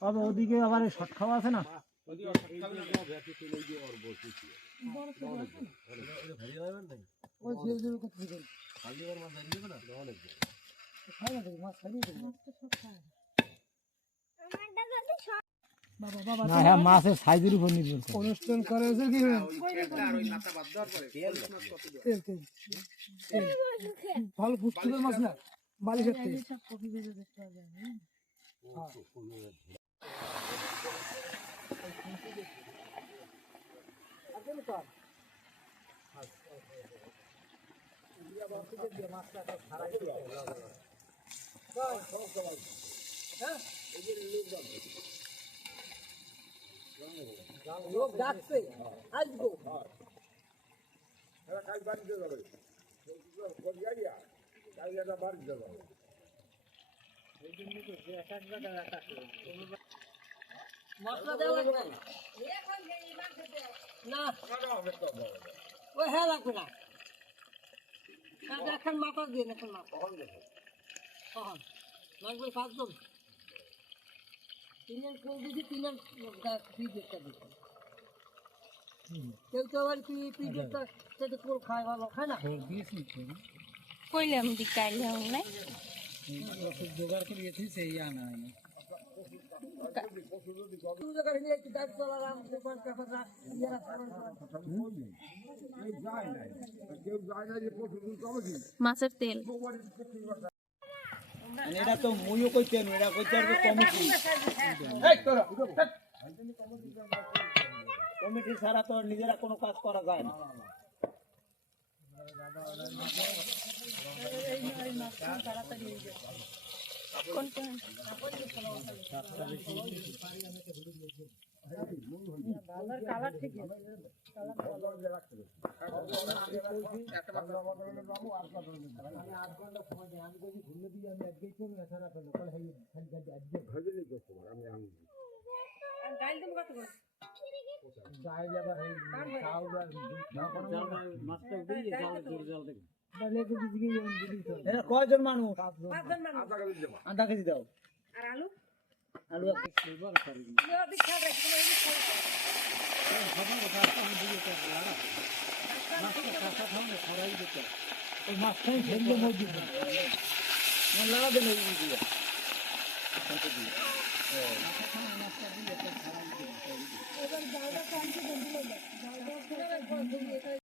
তবে ওদিকে আবার শর্ট খাওয়া আছে না, মাছের সাইজের উপর নির্ভর করে অনুষ্ঠান করে ভালো পুষ্টিকর মাছ না বালিশের তেল। লোক যাচ্ছে আসবো মশলা দেওয়া লাগবে না, ওই হ্যাঁ লাগবে না, এখন মাথা দিয়ে এখন মাথা লাগবে 5 জন, 3 কেউ দিচ্ছি 3 পিজেরটা দিচ্ছি, কেউ তো আবার পিজেরটা সেটা পুরো খায় ভালো খায় না, কইলাম বিকাল নাই জোগাড় করে দিয়েছি সেই আনা হয়নি। মাছের তেল এটা তো মুইও কইতেন, এটা কইতে আর কমিটি কমিটি ছাড়া তো নিজেরা কোনো কাজ করা যায় না। কয়জন মানুষ? 5 কেজি দাও। আলু মাঝখানে ফেললে মজুদ লাগাবেন ওই দিয়ে